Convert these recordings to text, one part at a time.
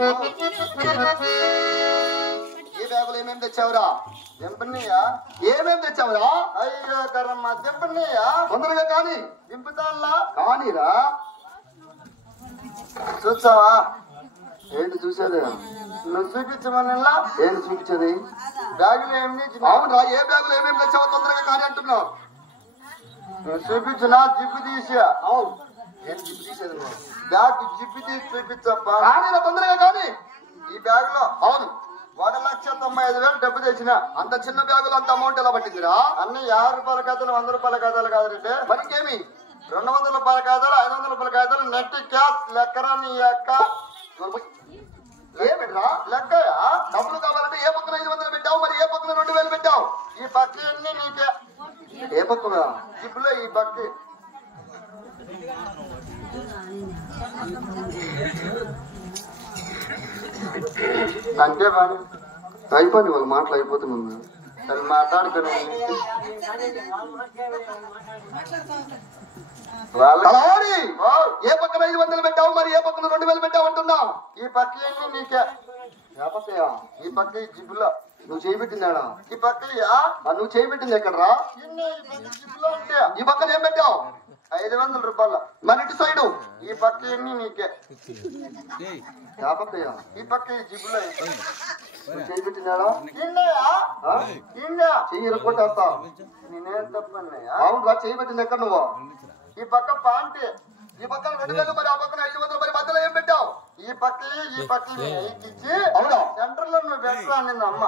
ఈ బ్యాగులు ఏమేమి తెచ్చావురా? దింపనీయా? ఏమేమి తెచ్చావురా? అయ్యో కర్రమ్మ, దింపనీయా? తొందరగా కానీ. దింపుతాన్లా కానీరా. చూసావా? ఏంటి చూసేది? నువ్వు చూపించమనిలా? ఏంటి చూపించేది? బ్యాగులు ఏమి? అవునరా, ఏ బ్యాగులు ఏమేమి తెచ్చావో తొందరగా కానీ అంటున్నావు. నువ్వు చూపించినా జిప్పు తీసి. అవును, ఏంటి జిప్పు తీసేది? బ్యాగ్ జిప్పు తీసి చూపించప్పా. కానీ తొందరగా కానీ. ఈ బ్యాగ్ లో అవును, 1,95,000 డబ్బు తెచ్చిన. అంత చిన్న బ్యాగులు అంత అమౌంట్ ఎలా పట్టిందిరా? అన్ని 50 రూపాయల ఖాతాలు, 100 రూపాయల ఖాతాలు కాదంటే మరి ఇంకేమి? 200 రూపాయల ఖాతాలు, 500 రూపాయల ఖాతాలు, నెట్ క్యాష్ లెక్కరా నీ యొక్క. ఏమిట్రా లెక్కయా? డబ్బులు కావాలంటే ఏ పక్కన 500 పెట్టావు, మరి ఏ పక్కన 2000 పెట్టావు? ఈ పక్క అన్ని నీకే. ఏ పక్కన? జిప్పులో ఈ పక్క. అంటే పని అయిపోయింది, వాళ్ళ మాటలు అయిపోతుంది. సరే మాట్లాడుకుని కలవాడి ఏ పక్కన 500 పెట్టావు, మరి ఏ పక్కన 2000 పెట్టావు అంటున్నావు? ఈ పక్క అన్ని నీకే. ఈ పక్క ఈ జిప్పులో నువ్వు చేయబెట్టిందాడా? ఈ పక్కయ్యా నువ్వు చేయబెట్టింది ఎక్కడరా? జిప్పులో ఉంటే ఈ పక్కన ఏం పెట్టావు? 500 రూపాయలు. మన ఇటు సైడు ఈ పక్క అన్ని నీకే. పక్కయ్యా ఈ పక్క ఈ జిప్పులో నువ్వు చేయబెట్టిందాడా? చెయ్యి ఇరుక్కొట్టేస్తా. నేనేం తప్పన్నయ్యా? అవునురా, చేయబెట్టింది ఎక్కడ నువ్వు? ఈ పక్క పాంటి. ఈ పక్కన 2000, మరి ఆ పక్కన 500, మరి మధ్యలో ఏం పెట్టావు? ఈ పక్క ఈ పక్క ఇచ్చి అవునా? సెంటర్ లో నువ్వు పెట్టరా నిన్న అమ్మ.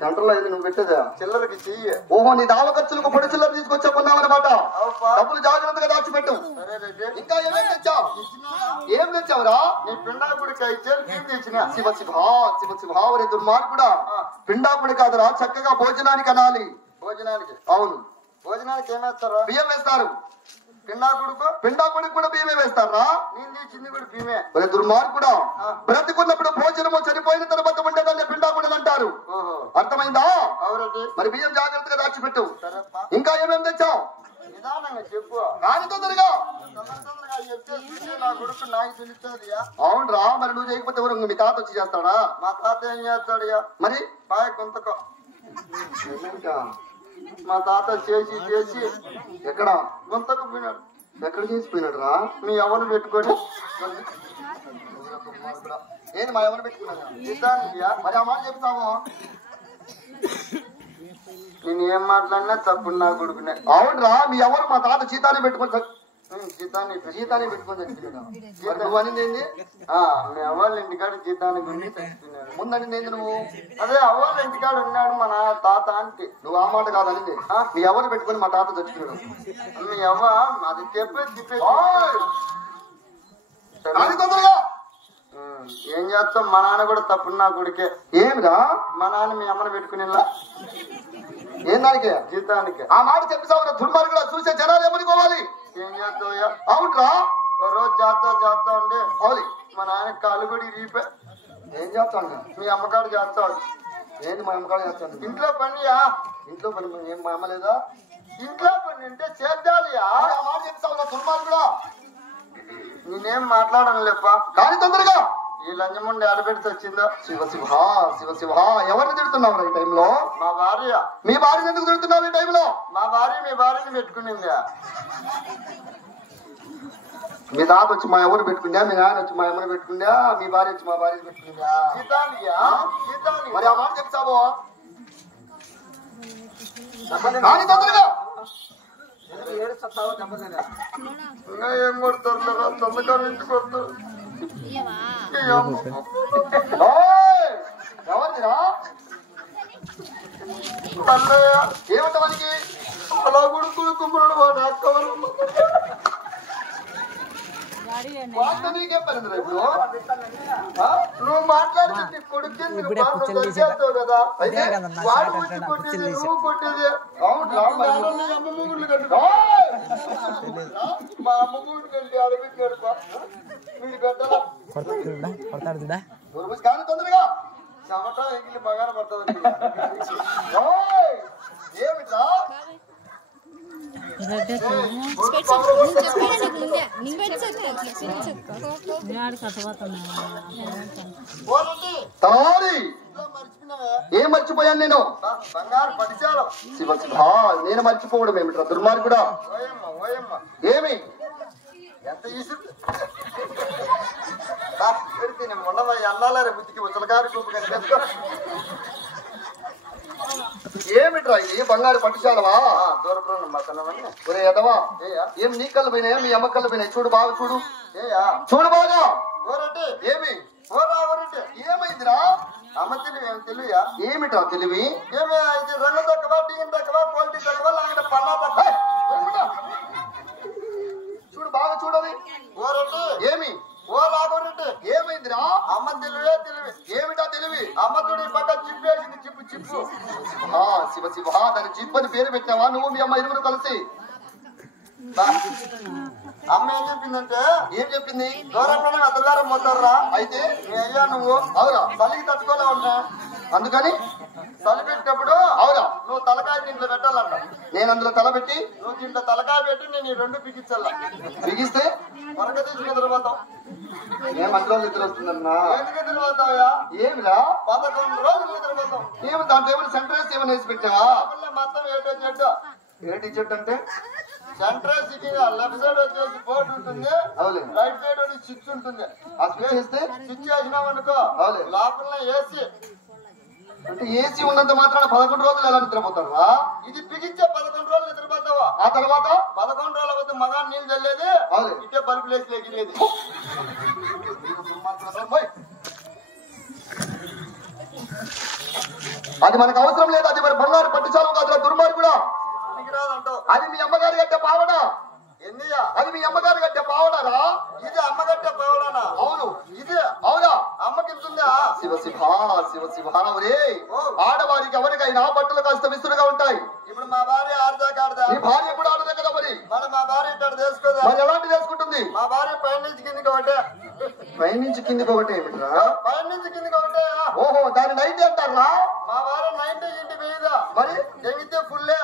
సెంటర్ లో ఇది నువ్వు పెట్టేదా? చిల్లరకి చెయ్యి. ఓహో, నీ దావ ఖర్చులకు పొడి చిల్లర తీసుకొచ్చామన్నావన్నమాట. అవుపా. డబ్బులు జాగ్రత్తగా దాచిపెట్టు. సరే రెడ్డి. ఇంకా ఏమేమి తెచ్చావు? ఏం తెచ్చావురా? నీ పిండాకుడికి ఇచ్చారు, ఏం తెచ్చిన? శివ శివ ఒరే దుర్మార్గుడా, పిండాకుడి కాదురా, చక్కగా భోజనానికి అనాలి. భోజనానికి? అవును, భోజనానికి ఏమేస్తారు? బియ్యం వేస్తారు. పిండాకుడుకు? పిండాకుడికి కూడా బియ్యమే వేస్తారా? నేను తెచ్చింది కూడా బియ్యమే. ఒరే దుర్మార్గుడా, బ్రతికున్నప్పుడు భోజనము, చనిపోయిన తర్వాత ఉండేదాన్ని పిండాకుడిని అంటారు. ఓహో, అర్థమైందా? అవునండి. మరి బియ్యం జాగ్రత్తగా దాచిపెట్టు. సరేపా. ఇంకా ఏమేమి తెచ్చావు? నిదానంగా చెప్పు. కానీ తొందరగా. తొందరగా చెప్తే నా కొడుకు నాకు తెలుస్తుందియా. అవునరా, మరి నువ్వు చేయకపోతే ఎవరు? మీ తాత వచ్చి చేస్తాడా? మా తాత ఏం చేస్తాడుయా? మరి పాయ కొంతకో. మా తాత చేసి చేసి ఎక్కడ గుంతకు పోయినాడు. ఎక్కడ చేసిపోయినాడు రా? మీ ఎవరు పెట్టుకొని ఏంది మా ఎవరు పెట్టుకున్నా? నిదానియా. మరి ఆ మాట చెప్తాము. నేను ఏం మాట్లాడినా తప్పు నా కొడుకునే. అవునరా, మీ ఎవరు? మా తాత చీతాన్ని పెట్టుకొని జీతాన్ని జీతాన్ని పెట్టుకొని చచ్చిపోయినాడు. నువ్వు అనింది ఏంది? మీ అవ్వాళ్ళ ఇంటికాడ జీతాన్ని గురించి చచ్చిపోయినాడు. ముందనింది ఏంది నువ్వు? అదే అవ్వాళ్ళ ఇంటికాడ ఉన్నాడు మన తాత అంటే. నువ్వు ఆ మాట కాదు అనింది. మీ ఎవరు పెట్టుకొని మా తాత చచ్చిపోయాడు. మీ అవ్వ అది చెప్పే కానీ తొందరగా. ఏం చేస్తాం? మా నాన్న కూడా తప్పు నా కొడుకే. ఏమిరా? మా నాన్న మీ అమ్మను పెట్టుకుని ఏం దానికి? జీతానికి. ఆ మాట చెప్పేసావు. దుర్మార్గుడా, చూసే జనాలు ఏమనుకోవాలి? ఏం చేస్తావయ్యా? అవునరా, ఒక రోజు చేస్తా ఉండి అవును, మా నాన్న కాలు కూడా రీపే. ఏం చేస్తాను? మీ అమ్మకాడు చేస్తాడు. ఏంటి మా అమ్మకాడ చేస్తాను? ఇంట్లో పనియా? ఇంట్లో పని ఏం మా అమ్మ లేదా? ఇంట్లో పని అంటే చేద్దాలియా. ఆ మాట చెప్తావు దుర్మార్గుడా. నేనేం మాట్లాడను లేప్ప. కానీ తొందరగా. ఈ లంజముండి ఆడబెడితే వచ్చిందో. శివ ఎవరిని తిడుతున్నావు ఈ టైంలో? మా భార్య. మీ భార్యను ఎందుకు తిడుతున్నావు ఈ టైంలో? మా భార్య మీ భార్యని పెట్టుకునిందా? మీ తాత వచ్చి మా ఎవరు పెట్టుకుందా? మీ నాన్న వచ్చి మా ఎవరు పెట్టుకుందా? మీ భార్య వచ్చి మా భార్యను పెట్టుకుందా? జీతానియా? జీతానికి. మరి ఆ మాట చెప్తావు. కానీ తొందరగా. ఇంకా ఏం కొడతారు? తొందరగా ఇంటికి కొడతారు. ఎవరిదిరా? అన్నయ్య ఏమంట మనకి? అలా కొడుకులు కుమ్మడు వాడు అక్కవరు. వాళ్ళతో నీకేం పనిందిరా ఇప్పుడు? నువ్వు మాట్లాడితే నీ కొడుకు చేస్తావు కదా. అయితే వాడు వచ్చి కొట్టేది, నువ్వు కొట్టేది. అవునురా, మీ అమ్మ ముగ్గురు కట్టు. మా అమ్మ ముగ్గురు కంటే అడబెట్టాడు. వీడి పెట్టాల కానీ తొందరగా. చెమట ఎంగిలి మగాన పడుతుంది. ఏమిట్రా? ఏం మర్చిపోయాను నేను? బంగారు పడిచాలం. శివ శివ, నేను మర్చిపోవడం ఏమిట్రా దుర్మార్గుడా? ఏమి ఎంత ఈసు ఉండవ అన్నాలే బుద్ధికి ఉచ్చలగారి గ్రూప్ కనిపిస్తా. ఏమిట్రా ఇది? బంగారు పట్టుశాలవా? దూరపురం మతనమని. ఒరే ఎదవా, ఏం నీ కళ్ళు పోయినాయా మీ అమ్మ కళ్ళు పోయినాయి? చూడు బాగా చూడు, చూడు బాగా. ఓరటి ఏమి ఓరావరటి ఏమైందిరా? అమ్మ తెలివి ఏమి తెలివియా? ఏమిట్రా తెలివి? ఏమి ఇది రంగు తక్కువ, టీం తక్కువ, క్వాలిటీ తక్కువ, లేకపోతే పన్నా తక్కువ. చూడు బాగా చూడవి. ఓరటి ఏమి ఓ రాగొరటి ఏమైందిరా? అమ్మ తెలివే తెలివి. ఏమిటా తెలివి? అమ్మ తుడి పక్క చిప్పు వేసింది. Chip chip. శివ శివ, దాని జిప్పని పేరు పెట్టావా నువ్వు మీ అమ్మ ఇరువురు కలిసి? అమ్మ ఏం చెప్పిందంటే, ఏం చెప్పింది? దూరంలోనే అద్దగారం మొదలరా. అయితే నీ అయ్యా నువ్వు అవునా చలికి తట్టుకోలే ఉంటా. అందుకని చలి పెట్టినప్పుడు అవునా నువ్వు తలకాయ దీంట్లో పెట్టాలంట. నేను అందులో తలబెట్టి నువ్వు దీంట్లో తలకాయ పెట్టి నేను ఈ రెండు బిగించాల. బిగిస్తే త్వరగా తీసి నిద్రపోతావు. ఏం అందులో నిద్ర వస్తుందన్నా? ఎందుకు నిద్రపోతావా? ఏమిరా? 11 రోజులు నిద్రపోతావు. ఏమి దాంట్లో ఏమైనా సెంట్రేస్ ఏమైనా వేసి పెట్టావా? మొత్తం ఏటో చెట్టు. ఏంటి చెట్టు అంటే? సెంట్రల్ సిట్టింగ్ లెఫ్ట్ సైడ్ వచ్చేసి బోర్డు ఉంటుంది, అవులే. రైట్ సైడ్ వచ్చి స్విచ్ ఉంటుంది. ఆ స్విచ్ చేస్తే స్విచ్ చేసినావు అనుకో అవులే. లోపల ఏసీ. అంటే ఏసీ ఉన్నంత మాత్రాన 11 రోజులు ఎలా నిద్రపోతారా? ఇది బిగించే 11 రోజులు నిద్రపోతావా? ఆ తర్వాత 11 రోజుల వద్ద మగాన్ని నీళ్ళు చల్లేది, అవులే. ఇట్టే బల్బు లేచి లేకిలేదు. అది మనకు అవసరం లేదు. అది మరి బంగారు పట్టుచాలు కాదు దుర్మార్గుడా. పనికిరాదంటావు. అది మీ అమ్మగారి గట్టే పావడా? ఎన్నియా? అది మీ అమ్మగారి గట్టే పావడారా? ఇది అమ్మగట్టే పోవడానా? అవును. ఇది అవునా? అమ్మకిస్తుందా? శివ శివ శివ శివ, ఒరే ఆడవారికి ఎవరికైనా బట్టలు కాస్త విసురుగా ఉంటాయి. ఇప్పుడు మా భార్య ఆడదా కాడదా? నీ భార్య కూడా ఆడదే కదా మరి? మరి మా భార్య ఇట్టాడు చేసుకోదా? మరి ఎలాంటి చేసుకుంటుంది? మా భార్య పైన నుంచి కిందికి ఒకటే, పైనుంచి కిందికి ఒకటి ఏమిట్రా? పైన నుంచి కిందికి ఒకటే. ఓహో, దాని నైట్ అంటారా? మా భార్య 90 ఇంటి వేయదా, మరి తెగితే ఫుల్లే.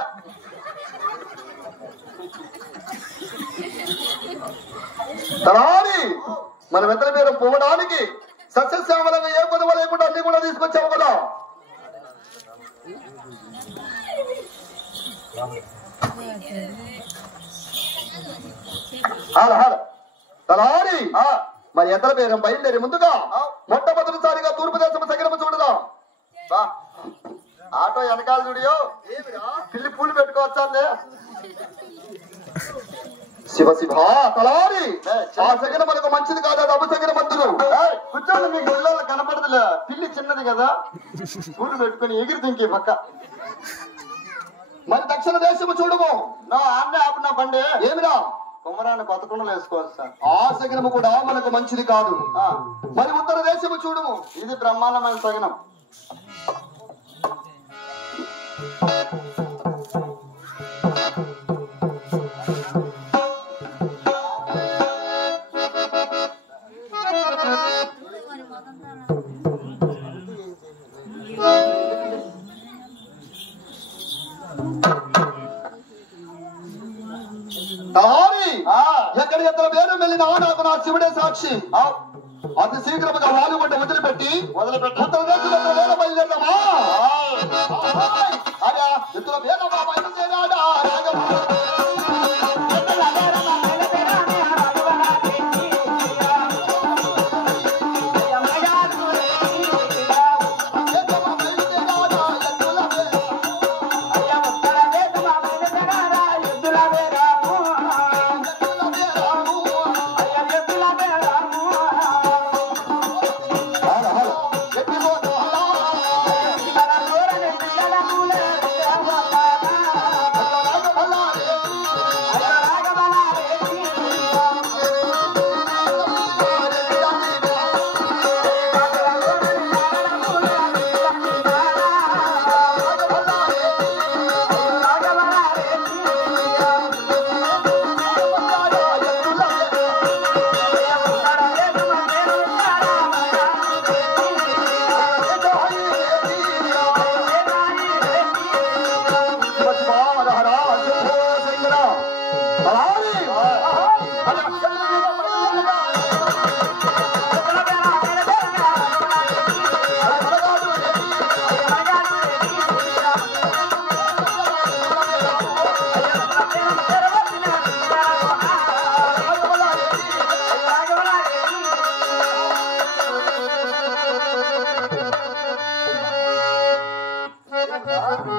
తలారి మన వెతల పేరు పోవడానికి సస్యశ్యామలంగా ఏ కొదవ లేకుండా అన్ని కూడా తీసుకొచ్చావు కదా. తలారి మరి ఎద్దల పేరం బయలుదేరి ముందుగా మొట్టమొదటిసారిగా తూర్పు దేశం సగిరము చూడదాం. ఆటో వెనకాల చూడియో పిల్లి పూలు పెట్టుకోవచ్చా? శివ శివ, తలారి ఆ సగిన మనకు మంచిది కాదు, అది అపసగిన మందులు. కూర్చోండి, మీకు ఇళ్ళ కనపడదులే. పిల్లి చిన్నది కదా, పూలు పెట్టుకుని ఎగిరి దింకి పక్క. మరి దక్షిణ దేశము చూడము. నా ఆన్నే ఆపిన బండి ఏమిరా? కుమ్మరాన్ని కొత్తకుండలు వేసుకోవచ్చు సార్. ఆ సగినము కూడా మనకు మంచిది కాదు. మరి ఉత్తర దేశము చూడము. ఇది బ్రహ్మాండమైన సగినం. ఎక్కడి ఎత్తల పేరు వెళ్ళినా నాకు నా శివుడే సాక్షి. అతి శీఘ్రముగా వాలుగొండ వదిలిపెట్టి ఉత్తర దేశంలో వేల బయలుదేరమా. అలా ఎత్తుల వేలమా బయలుదేరాడా రాగమా.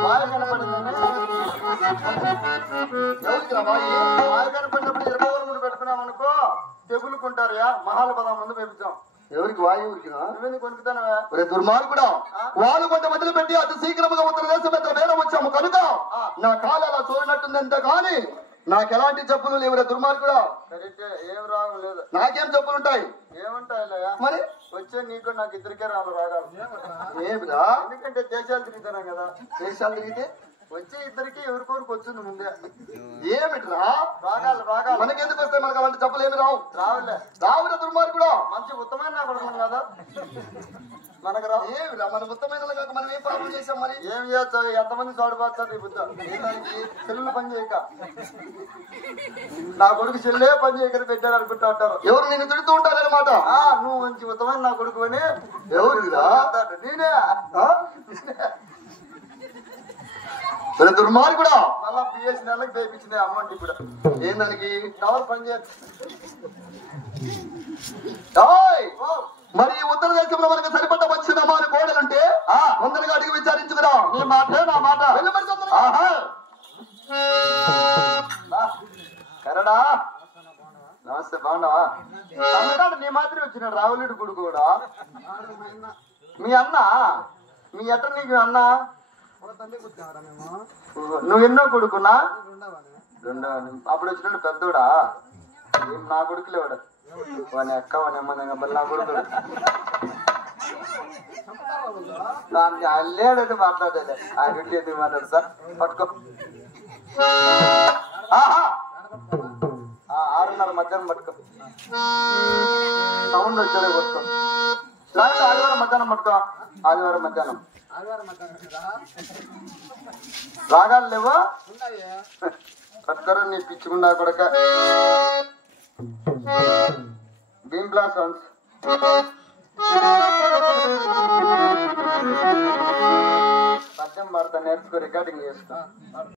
బాగా కనపడిందండి. బాగా కనపడినప్పుడు 20 ముందు పెట్టుకున్నాం అనుకో తెగులుకుంటారయా. మహాల పదం ముందు పెంచుతాం. ఎవరికి వాయువురికి నువ్వెందుకు కొనుక్కుతానవా? దుర్మార్గుడా, వాళ్ళు కొంత మొదలు పెట్టి అతి శీఘ్రముగా ఉత్తర దేశం ఎంత వేరే వచ్చాము కనుక నా కాలు అలా చూడనట్టుంది అంత కానీ నాకెలాంటి జబ్బులు లేవురా దుర్మార్గుడా. కరెక్టే, ఏం రాగం లేదు. నాకేం జబ్బులుంటాయి? ఏముంటాయిలయ్యా, మరి వచ్చే నీకు నాకు ఇద్దరికే రాదు రాగాలు. ఏమిరా? ఎందుకంటే దేశాలు తిరుగుతున్నాం కదా. దేశాలు తిరిగితే వచ్చే ఇద్దరికి ఎవరికొరికి వచ్చింది ముందే. ఏమిట్రా? రాగాలు రాగాలు మనకెందుకు వస్తాయి? మనకు అలాంటి జబ్బులు ఏమి రావు. రావులే. రావురా దుర్మార్గుడా. మంచి ఉత్తమైన నా కొడుకున్నాం కదా, మనకు రావు. ఏమిరా? మన ఉత్తమైన కాక మనం ఏం పాపం చేసాం? మరి ఏం చేస్తావు? ఎంతమంది చోటుపోతారు ఈ బుద్ధ? సెల్లులు పని చేయక నా కొడుకు చెల్లే పని చేయక పెట్టారు అనుకుంటా ఉంటారు. ఎవరు నిన్ను తిడుతూ ఉంటారన్నమాట. నువ్వు మంచి ఉత్తమైన నా కొడుకు అని. ఎవరురా? నేనే. దుర్మార్గుడా. మళ్ళా పిఎస్ నెలకి వేయించిన అమౌంట్ ఇప్పుడు ఏం దానికి? టవర్ పని చేయదు. మరి ఈ ఉత్తర దేశంలో మనకు సరిపడ్డ వచ్చిన మన కోడలుంటే అందరిగా అడిగి విచారించుకురా. నీ మాటే నా మాట. కరడా నమస్తే, బాగున్నావా? తమిళనాడు నీ మాత్రం వచ్చినాడు రావులుడి కొడుకు కూడా. మీ అన్న మీ ఎట్ట నీకు అన్న? నువ్వు ఎన్నో కొడుకున్నా? రెండో. అప్పుడు వచ్చినాడు పెద్దోడా? ఏం నా కొడుకు లేవాడు వాని అక్క వాని అమ్మ బల్ల నా కొడుకు. దానికి అల్లేడైతే మాట్లాడేది ఆ గుడ్డి ఎందుకు మాట్లాడు సార్. పట్టుకో. 6:30 మధ్యాహ్నం పట్టుకో. సౌండ్ వచ్చాడే పట్టుకో. ఆదివారం మధ్యాహ్నం పట్టుకో. ఆదివారం మధ్యాహ్నం రాగాలు లేవా? పట్టుకోరు నీ పిచ్చుకున్నా కొడక. భీమ్లా సాంగ్స్ పద్యం పాడతా, నేర్చుకో, రికార్డింగ్ చేసుకో.